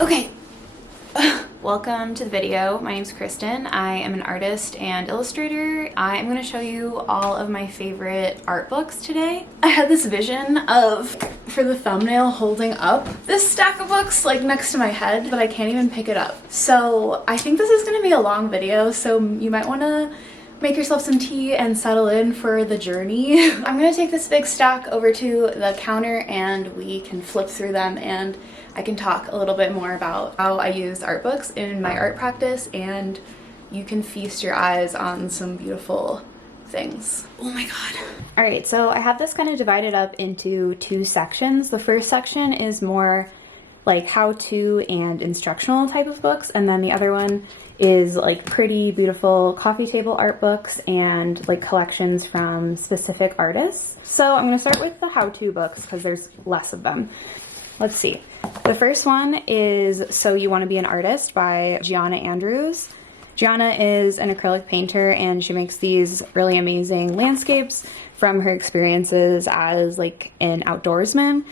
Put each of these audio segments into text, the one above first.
Okay, welcome to the video. My name's Kristen. I am an artist and illustrator. I am going to show you all of my favorite art books today. I had this vision of, for the thumbnail, holding up this stack of books like next to my head, but I can't even pick it up. So I think this is going to be a long video, so you might want to make yourself some tea and settle in for the journey. I'm gonna take this big stack over to the counter and we can flip through them and I can talk a little bit more about how I use art books in my art practice, and you can feast your eyes on some beautiful things. Oh my god. All right, so I have this kind of divided up into two sections. The first section is more like how-to and instructional type of books, and then the other one is like pretty beautiful coffee table art books and like collections from specific artists. So I'm going to start with the how-to books because there's less of them. Let's see. The first one is So You Want to Be an Artist by Gianna Andrews. Gianna is an acrylic painter and she makes these really amazing landscapes from her experiences as like an outdoorsman.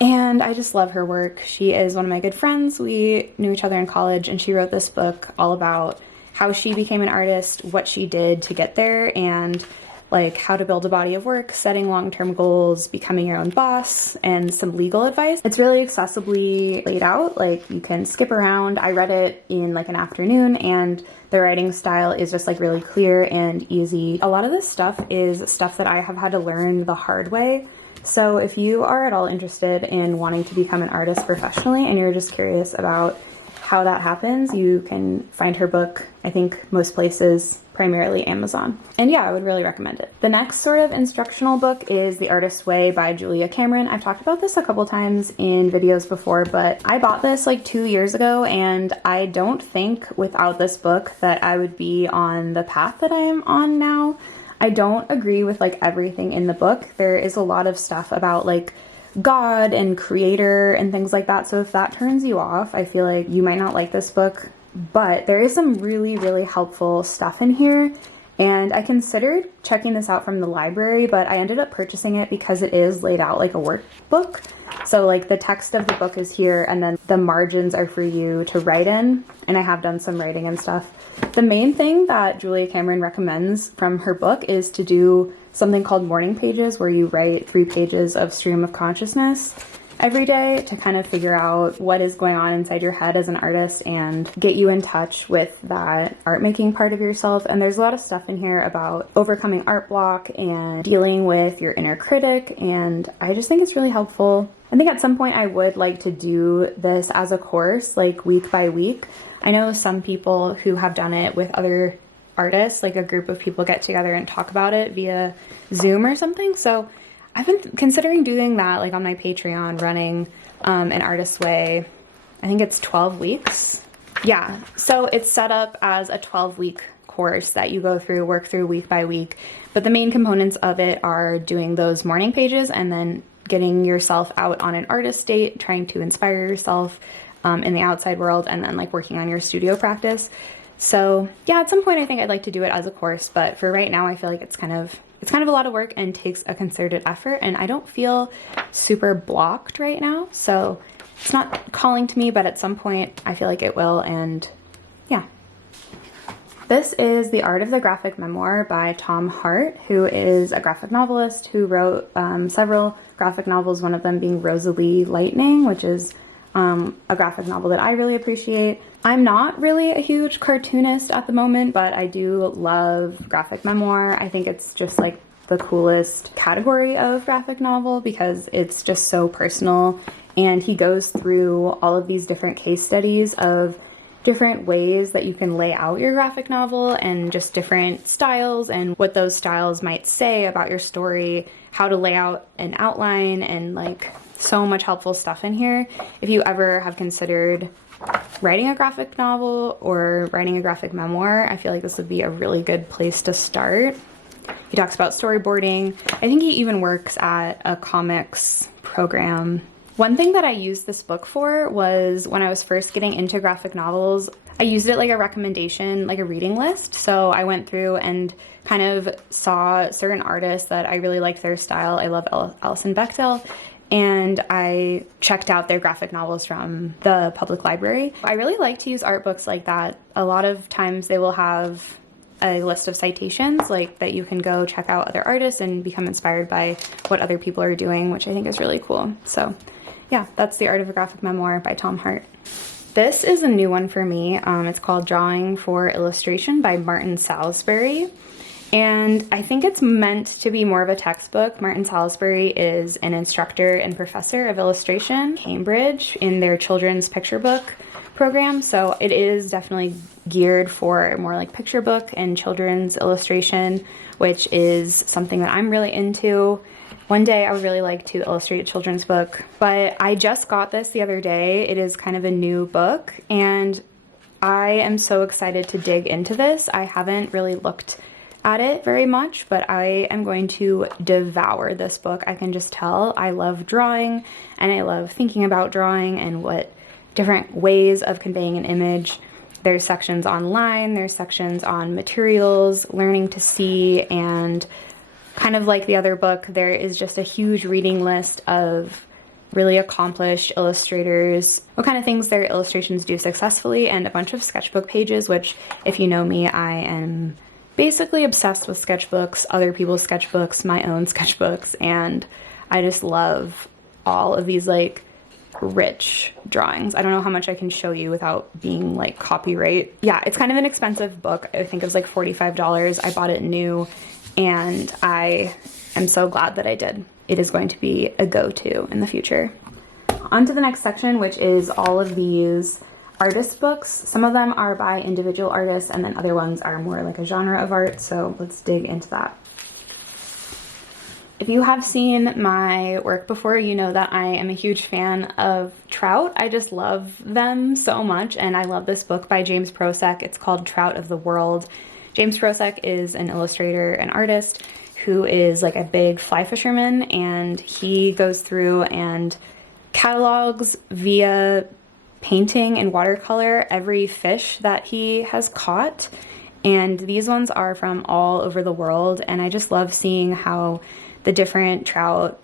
And I just love her work. She is one of my good friends. We knew each other in college and she wrote this book all about how she became an artist, what she did to get there, and like how to build a body of work, setting long-term goals, becoming your own boss, and some legal advice. It's really accessibly laid out, like you can skip around. I read it in like an afternoon and the writing style is just like really clear and easy. A lot of this stuff is stuff that I have had to learn the hard way. So if you are at all interested in wanting to become an artist professionally and you're just curious about how that happens, you can find her book, I think most places, primarily Amazon. And yeah, I would really recommend it. The next sort of instructional book is The Artist's Way by Julia Cameron. I've talked about this a couple times in videos before, but I bought this like 2 years ago and I don't think without this book that I would be on the path that I'm on now. I don't agree with like everything in the book. There is a lot of stuff about like God and creator and things like that. So if that turns you off, I feel like you might not like this book, but there is some really, really helpful stuff in here. And I considered checking this out from the library, but I ended up purchasing it because it is laid out like a workbook. So like the text of the book is here and then the margins are for you to write in. And I have done some writing and stuff. The main thing that Julia Cameron recommends from her book is to do something called morning pages, where you write 3 pages of stream of consciousness every day to kind of figure out what is going on inside your head as an artist and get you in touch with that art making part of yourself. And there's a lot of stuff in here about overcoming art block and dealing with your inner critic, and I just think it's really helpful. I think at some point I would like to do this as a course, like week by week. I know some people who have done it with other artists, like a group of people get together and talk about it via Zoom or something. So I've been considering doing that, like on my Patreon, running an Artist's Way. I think it's 12 weeks. Yeah, so it's set up as a 12-week course that you go through, work through week by week. But the main components of it are doing those morning pages and then getting yourself out on an artist date, trying to inspire yourself in the outside world, and then like working on your studio practice. So yeah, at some point I think I'd like to do it as a course, but for right now I feel like it's kind of a lot of work and takes a concerted effort, and I don't feel super blocked right now. So it's not calling to me, but at some point I feel like it will, and yeah. This is The Art of the Graphic Memoir by Tom Hart, who is a graphic novelist who wrote several graphic novels, one of them being Rosalie Lightning, which is a graphic novel that I really appreciate. I'm not really a huge cartoonist at the moment, but I do love graphic memoir. I think it's just like the coolest category of graphic novel because it's just so personal, and he goes through all of these different case studies of different ways that you can lay out your graphic novel and just different styles and what those styles might say about your story, how to lay out an outline, and like so much helpful stuff in here. If you ever have considered writing a graphic novel or writing a graphic memoir, I feel like this would be a really good place to start. He talks about storyboarding. I think he even works at a comics program. One thing that I used this book for was when I was first getting into graphic novels, I used it like a recommendation, like a reading list. So I went through and kind of saw certain artists that I really liked their style. I love Alison Bechdel. and I checked out their graphic novels from the public library. I really like to use art books like that. A lot of times they will have a list of citations like that you can go check out other artists and become inspired by what other people are doing, which I think is really cool. So yeah, that's The Art of a Graphic Memoir by Tom Hart. This is a new one for me. It's called Drawing for Illustration by Martin Salisbury. And I think it's meant to be more of a textbook. Martin Salisbury is an instructor and professor of illustration at Cambridge in their children's picture book program. So it is definitely geared for more like picture book and children's illustration, which is something that I'm really into. One day I would really like to illustrate a children's book, but I just got this the other day. It is kind of a new book, and I am so excited to dig into this. I haven't really looked at it very much, but I am going to devour this book. I can just tell I love drawing, and I love thinking about drawing and what different ways of conveying an image. There's sections on line, there's sections on materials, learning to see, and kind of like the other book, there is just a huge reading list of really accomplished illustrators, what kind of things their illustrations do successfully, and a bunch of sketchbook pages, which, if you know me, I am basically obsessed with sketchbooks, other people's sketchbooks, my own sketchbooks, and I just love all of these like rich drawings. I don't know how much I can show you without being like copyright. Yeah, it's kind of an expensive book. I think it was like $45. I bought it new, and I am so glad that I did. It is going to be a go-to in the future. On to the next section, which is all of these artist books. Some of them are by individual artists, and then other ones are more like a genre of art, so let's dig into that. If you have seen my work before, you know that I am a huge fan of Trout. I just love them so much, and I love this book by James Prosek. It's called Trout of the World. James Prosek is an illustrator and artist who is like a big fly fisherman, and he goes through and catalogs via painting and watercolor every fish that he has caught. And these ones are from all over the world, and I just love seeing how the different trout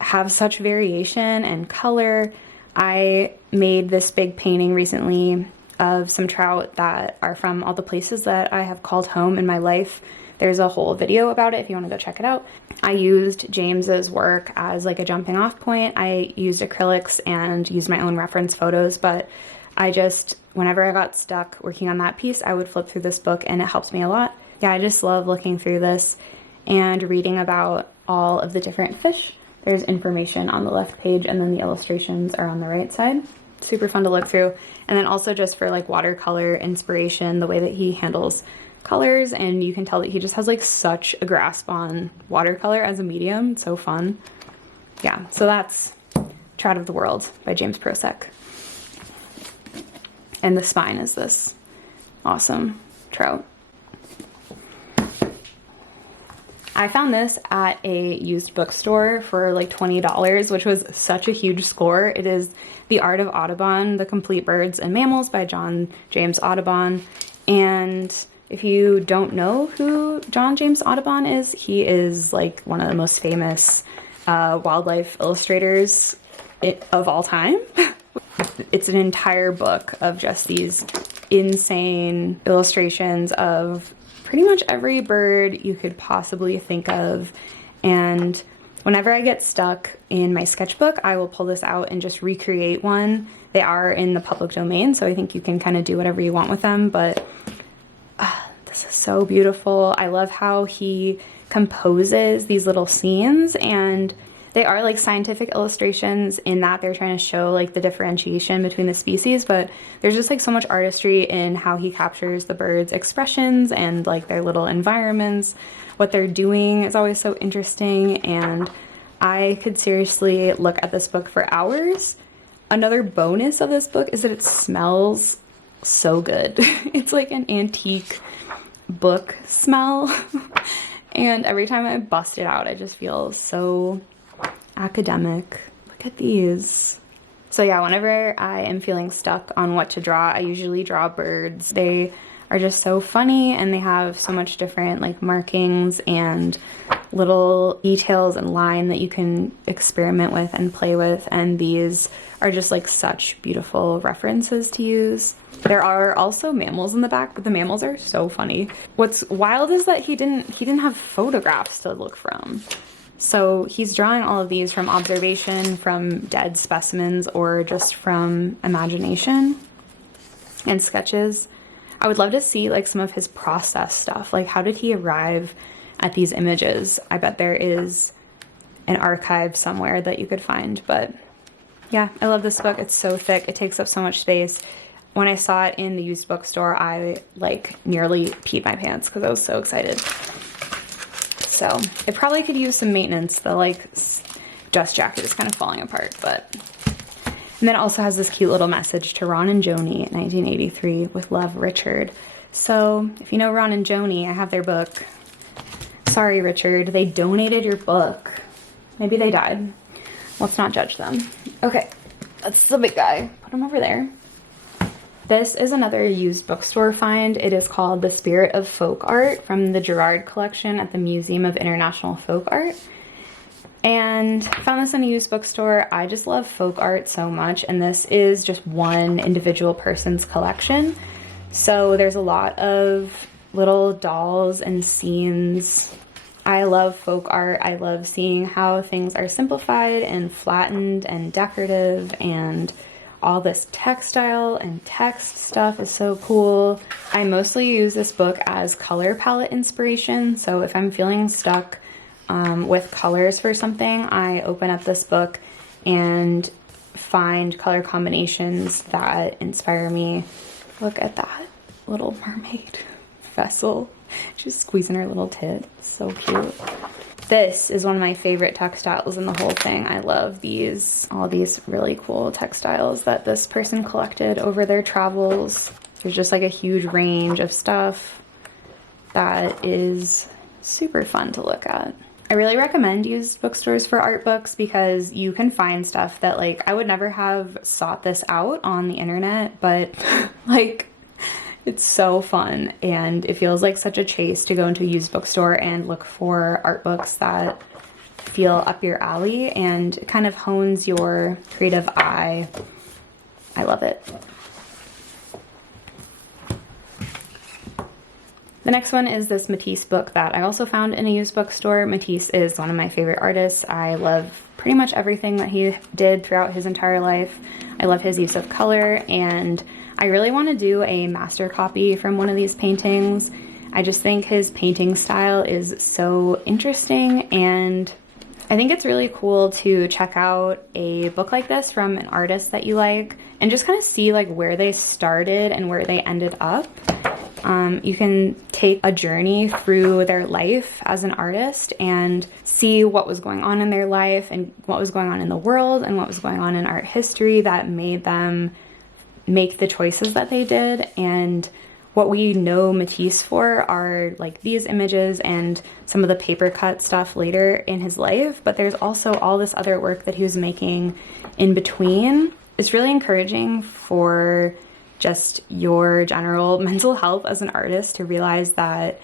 have such variation and color. I made this big painting recently of some trout that are from all the places that I have called home in my life. There's a whole video about it if you want to go check it out. I used James's work as like a jumping off point. I used acrylics and used my own reference photos, but I just, whenever I got stuck working on that piece, I would flip through this book, and it helps me a lot. Yeah, I just love looking through this and reading about all of the different fish. There's information on the left page, and then the illustrations are on the right side. Super fun to look through. And then also just for like watercolor inspiration, the way that he handles colors, and you can tell that he just has like such a grasp on watercolor as a medium. It's so fun. Yeah, so that's Trout of the World by James Prosek. And the spine is this awesome trout. I found this at a used bookstore for like $20, which was such a huge score. It is The Art of Audubon, The Complete Birds and Mammals by John James Audubon. And if you don't know who John James Audubon is, he is like one of the most famous wildlife illustrators of all time. It's an entire book of just these insane illustrations of pretty much every bird you could possibly think of. And whenever I get stuck in my sketchbook, I will pull this out and just recreate one. They are in the public domain, so I think you can kind of do whatever you want with them, but this is so beautiful. I love how he composes these little scenes, and they are like scientific illustrations in that they're trying to show like the differentiation between the species, but there's just like so much artistry in how he captures the birds' expressions and like their little environments. What they're doing is always so interesting, and I could seriously look at this book for hours. Another bonus of this book is that it smells so good. It's like an antique book smell, and every time I bust it out, I just feel so academic. Look at these. So yeah, whenever I am feeling stuck on what to draw, I usually draw birds. They are just so funny, and they have so much different like markings and little details and line that you can experiment with and play with, and these are just like such beautiful references to use. There are also mammals in the back, but the mammals are so funny. What's wild is that he didn't have photographs to look from. So he's drawing all of these from observation, from dead specimens, or just from imagination and sketches. I would love to see like some of his process stuff. Like, how did he arrive at these images? I bet there is an archive somewhere that you could find. But yeah, I love this book. It's so thick. It takes up so much space. When I saw it in the used bookstore, I like nearly peed my pants because I was so excited. So it probably could use some maintenance. The like dust jacket is kind of falling apart, but. And then it also has this cute little message to Ron and Joni, 1983, with love, Richard. So if you know Ron and Joni, I have their book. Sorry, Richard, they donated your book. Maybe they died. Let's not judge them. Okay, that's the big guy. Put him over there. This is another used bookstore find. It is called The Spirit of Folk Art from the Girard collection at the Museum of International Folk Art. And I found this in a used bookstore. I just love folk art so much, and this is just one individual person's collection. So there's a lot of little dolls and scenes. I love folk art. I love seeing how things are simplified and flattened and decorative, and all this textile and text stuff is so cool. I mostly use this book as color palette inspiration, so if I'm feeling stuck with colors for something, I open up this book and find color combinations that inspire me. Look at that little mermaid vessel. She's squeezing her little tit. So cute. This is one of my favorite textiles in the whole thing. I love all these really cool textiles that this person collected over their travels. There's just like a huge range of stuff that is super fun to look at. I really recommend used bookstores for art books because you can find stuff that like I would never have sought this out on the internet, but like it's so fun, and it feels like such a chase to go into a used bookstore and look for art books that feel up your alley, and it kind of hones your creative eye. I love it. The next one is this Matisse book that I also found in a used bookstore. Matisse is one of my favorite artists. I love pretty much everything that he did throughout his entire life. I love his use of color, and I really want to do a master copy from one of these paintings. I just think his painting style is so interesting, and I think it's really cool to check out a book like this from an artist that you like and just kind of see like where they started and where they ended up. You can take a journey through their life as an artist and see what was going on in their life and what was going on in the world and what was going on in art history that made them make the choices that they did. And what we know Matisse for are like these images and some of the paper cut stuff later in his life, but there's also all this other work that he was making in between. It's really encouraging for just your general mental health as an artist to realize that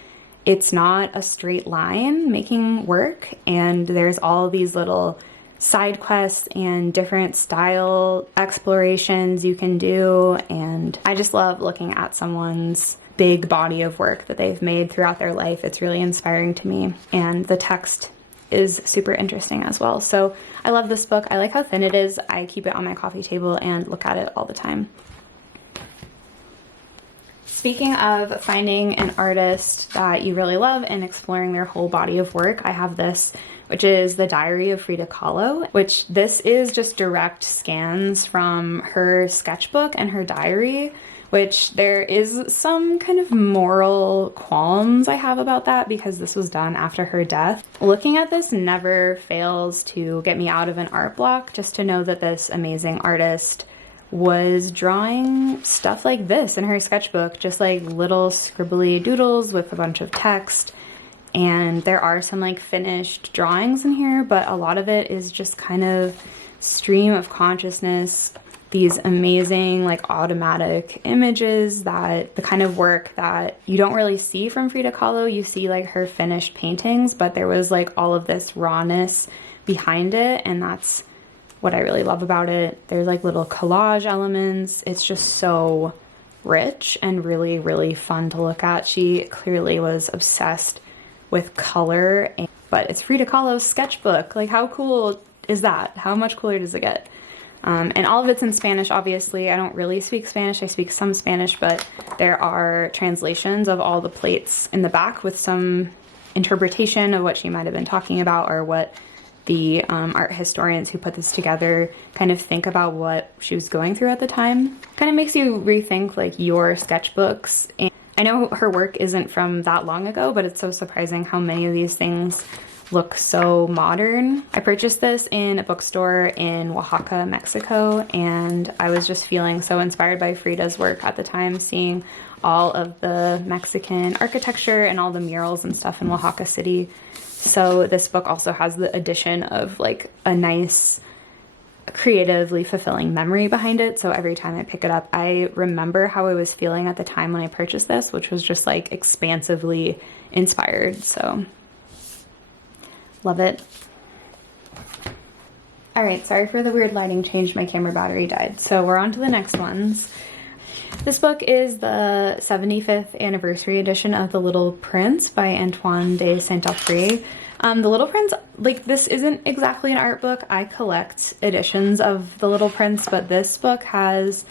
it's not a straight line making work, and there's all these little side quests and different style explorations you can do. And I just love looking at someone's big body of work that they've made throughout their life. It's really inspiring to me, and the text is super interesting as well. So I love this book. I like how thin it is. I keep it on my coffee table and look at it all the time. Speaking of finding an artist that you really love and exploring their whole body of work, I have this, which is The Diary of Frida Kahlo, which this is just direct scans from her sketchbook and her diary, which there is some kind of moral qualms I have about that because this was done after her death. Looking at this never fails to get me out of an art block, just to know that this amazing artist was drawing stuff like this in her sketchbook, just like little scribbly doodles with a bunch of text. And there are some like finished drawings in here, but a lot of it is just kind of stream of consciousness these amazing like automatic images, that the kind of work that you don't really see from Frida Kahlo. You see like her finished paintings, but there was like all of this rawness behind it, and that's what I really love about it. There's like little collage elements. It's just so rich and really, really fun to look at. She clearly was obsessed with color, but it's Frida Kahlo's sketchbook. Like, how cool is that? How much cooler does it get? And all of it's in Spanish, obviously. I don't really speak Spanish. I speak some Spanish, but there are translations of all the plates in the back with some interpretation of what she might have been talking about, or what the art historians who put this together kind of think about what she was going through at the time. Kind of makes you rethink like your sketchbooks. And I know her work isn't from that long ago, but it's so surprising how many of these things look so modern. I purchased this in a bookstore in Oaxaca, Mexico, and I was just feeling so inspired by Frida's work at the time, seeing all of the Mexican architecture and all the murals and stuff in Oaxaca City. So this book also has the addition of like a nice, creatively fulfilling memory behind it. So every time I pick it up, I remember how I was feeling at the time when I purchased this, which was just like expansively inspired. So love it. All right, sorry for the weird lighting change. My camera battery died. So we're on to the next ones. This book is the 75th anniversary edition of The Little Prince by Antoine de Saint-Exupéry. The Little Prince, like, this isn't exactly an art book. I collect editions of The Little Prince, but this book has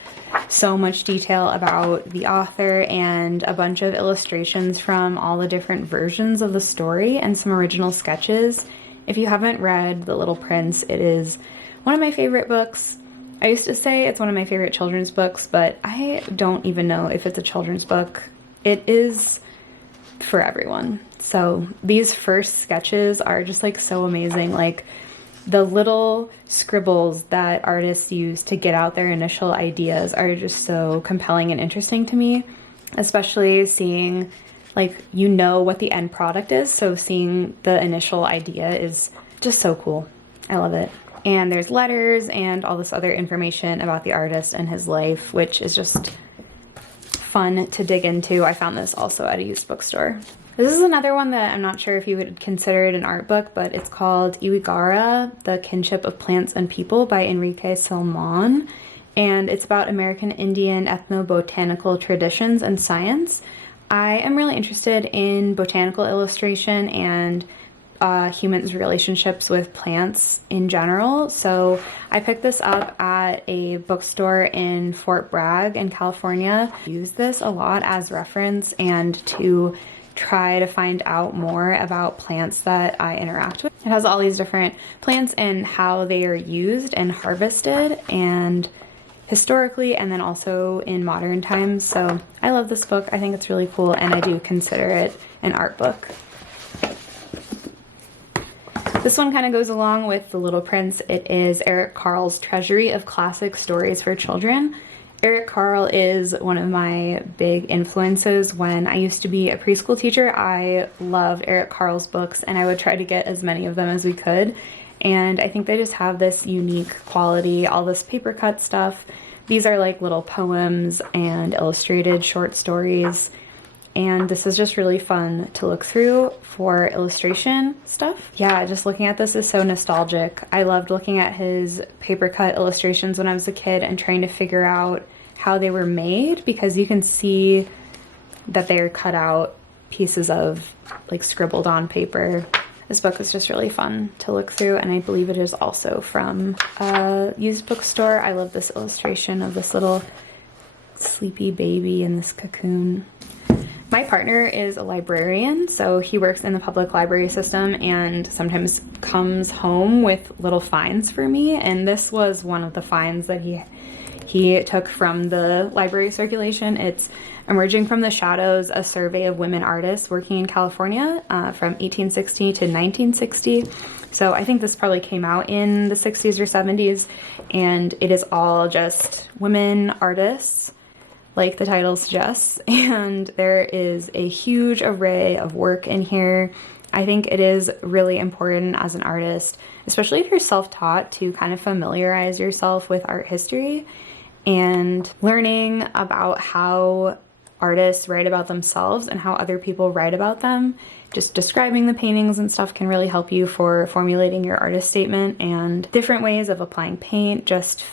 so much detail about the author and a bunch of illustrations from all the different versions of the story and some original sketches. If you haven't read The Little Prince, it is one of my favorite books. I used to say it's one of my favorite children's books, but I don't even know if it's a children's book. It is for everyone. So these first sketches are just like so amazing. Like the little scribbles that artists use to get out their initial ideas are just so compelling and interesting to me, especially seeing like, you know what the end product is. So seeing the initial idea is just so cool. I love it. And there's letters and all this other information about the artist and his life, which is just fun to dig into. I found this also at a used bookstore. This is another one that I'm not sure if you would consider it an art book, but it's called Iiwigara, The Kinship of Plants and People by Enrique Salmon. And it's about American Indian ethnobotanical traditions and science. I am really interested in botanical illustration and humans' relationships with plants in general. So I picked this up at a bookstore in Fort Bragg in California. I use this a lot as reference and to try to find out more about plants that I interact with. It has all these different plants and how they are used and harvested, and historically, and then also in modern times. So I love this book. I think it's really cool, and I do consider it an art book. This one kind of goes along with The Little Prince. It is Eric Carle's Treasury of Classic Stories for Children. Eric Carle is one of my big influences. When I used to be a preschool teacher, I loved Eric Carle's books, and I would try to get as many of them as we could. And I think they just have this unique quality, all this paper cut stuff. These are like little poems and illustrated short stories. And this is just really fun to look through for illustration stuff. Yeah, just looking at this is so nostalgic. I loved looking at his paper cut illustrations when I was a kid and trying to figure out how they were made, because you can see that they are cut out pieces of like scribbled on paper. This book is just really fun to look through, and I believe it is also from a used bookstore. I love this illustration of this little sleepy baby in this cocoon. My partner is a librarian, so he works in the public library system and sometimes comes home with little finds for me, and this was one of the finds that he took from the library circulation. It's Emerging from the Shadows, a survey of women artists working in California from 1860 to 1960. So I think this probably came out in the 60s or 70s, and it is all just women artists, like the title suggests, and there is a huge array of work in here. I think it is really important as an artist, especially if you're self-taught, to kind of familiarize yourself with art history and learning about how artists write about themselves and how other people write about them. Just describing the paintings and stuff can really help you for formulating your artist statement, and different ways of applying paint, just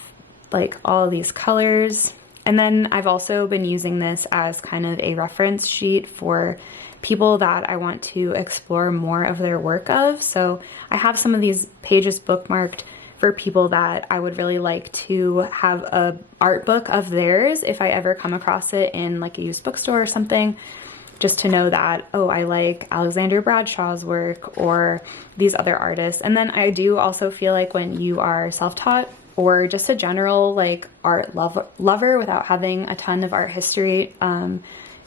like all of these colors. And then I've also been using this as kind of a reference sheet for people that I want to explore more of their work of. So I have some of these pages bookmarked for people that I would really like to have a art book of theirs if I ever come across it in like a used bookstore or something, just to know that, oh, I like Alexander Bradshaw's work or these other artists. And then I do also feel like when you are self-taught or just a general like art lover without having a ton of art history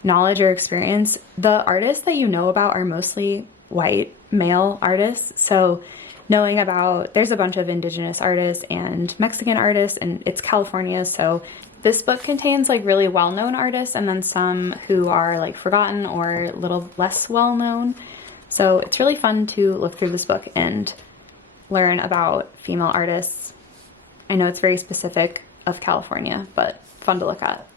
knowledge or experience, the artists that you know about are mostly white male artists. So knowing about, there's a bunch of indigenous artists and Mexican artists, and it's California, so this book contains like really well-known artists and then some who are like forgotten or a little less well-known. So it's really fun to look through this book and learn about female artists. I know it's very specific of California, but fun to look at.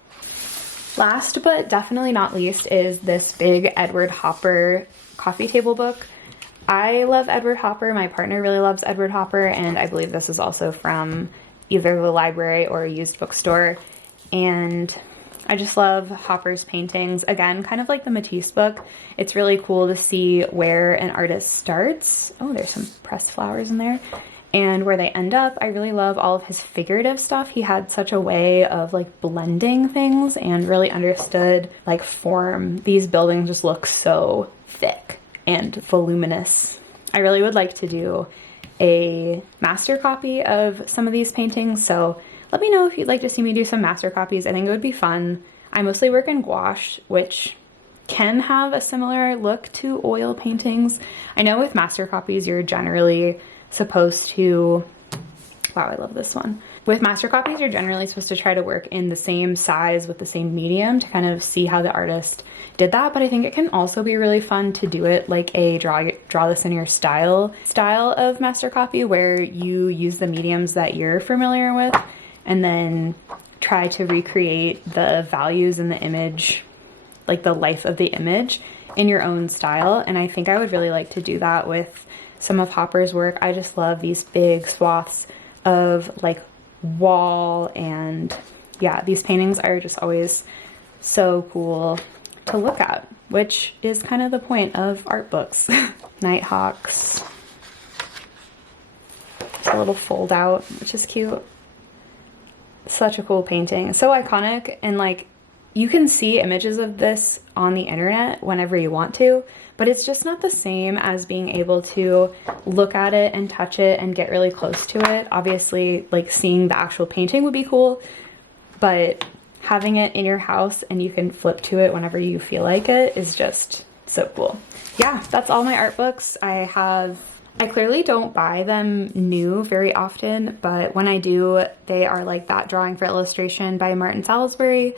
Last but definitely not least is this big Edward Hopper coffee table book. I love Edward Hopper, my partner really loves Edward Hopper, and I believe this is also from either the library or a used bookstore. And I just love Hopper's paintings. Again, kind of like the Matisse book, it's really cool to see where an artist starts. Oh, there's some pressed flowers in there. And where they end up. I really love all of his figurative stuff. He had such a way of like blending things and really understood like form. These buildings just look so thick and voluminous. I really would like to do a master copy of some of these paintings, so let me know if you'd like to see me do some master copies. I think it would be fun. I mostly work in gouache, which can have a similar look to oil paintings. I know with master copies you're generally supposed to, wow, I love this one. With master copies, you're generally supposed to try to work in the same size with the same medium to kind of see how the artist did that. But I think it can also be really fun to do it like a draw this in your style of master copy, where you use the mediums that you're familiar with and then try to recreate the values in the image, like the life of the image in your own style. And I think I would really like to do that with some of Hopper's work. I just love these big swaths of like wall, and yeah, these paintings are just always so cool to look at, which is kind of the point of art books. Nighthawks. It's a little fold out, which is cute. Such a cool painting. So iconic, and like you can see images of this on the internet whenever you want to, but it's just not the same as being able to look at it and touch it and get really close to it. Obviously, like seeing the actual painting would be cool, but having it in your house and you can flip to it whenever you feel like it is just so cool. Yeah, that's all my art books. I clearly don't buy them new very often, but when I do, they are like that Drawing for Illustration by Martin Salisbury,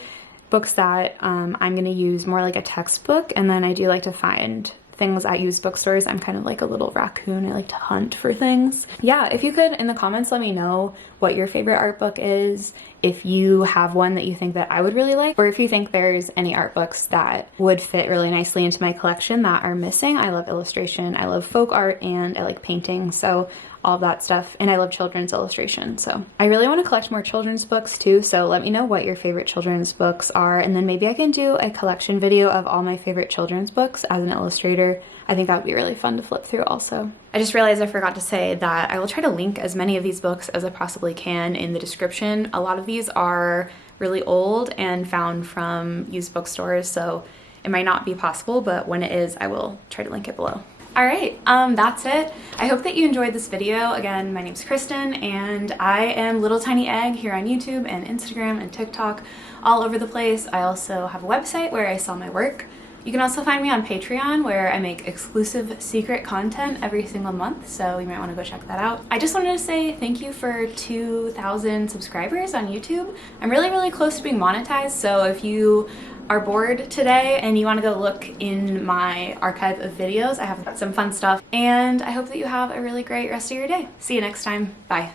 books that I'm going to use more like a textbook. And then I do like to find things at used bookstores. I'm kind of like a little raccoon. I like to hunt for things. Yeah, if you could in the comments let me know what your favorite art book is, if you have one that you think that I would really like, or if you think there's any art books that would fit really nicely into my collection that are missing. I love illustration, I love folk art, and I like painting, so all of that stuff, and I love children's illustration. So I really want to collect more children's books too, so let me know what your favorite children's books are, and then maybe I can do a collection video of all my favorite children's books as an illustrator. I think that would be really fun to flip through also. I just realized I forgot to say that I will try to link as many of these books as I possibly can in the description. A lot of these are really old and found from used bookstores, so it might not be possible, but when it is, I will try to link it below. All right, that's it. I hope that you enjoyed this video. Again, my name's Kristen, and I am Little Tiny Egg here on YouTube and Instagram and TikTok, all over the place. I also have a website where I sell my work. You can also find me on Patreon, where I make exclusive secret content every single month, so you might want to go check that out. I just wanted to say thank you for 2,000 subscribers on YouTube. I'm really, really close to being monetized, so if you are bored today and you want to go look in my archive of videos, I have some fun stuff, and I hope that you have a really great rest of your day. See you next time. Bye.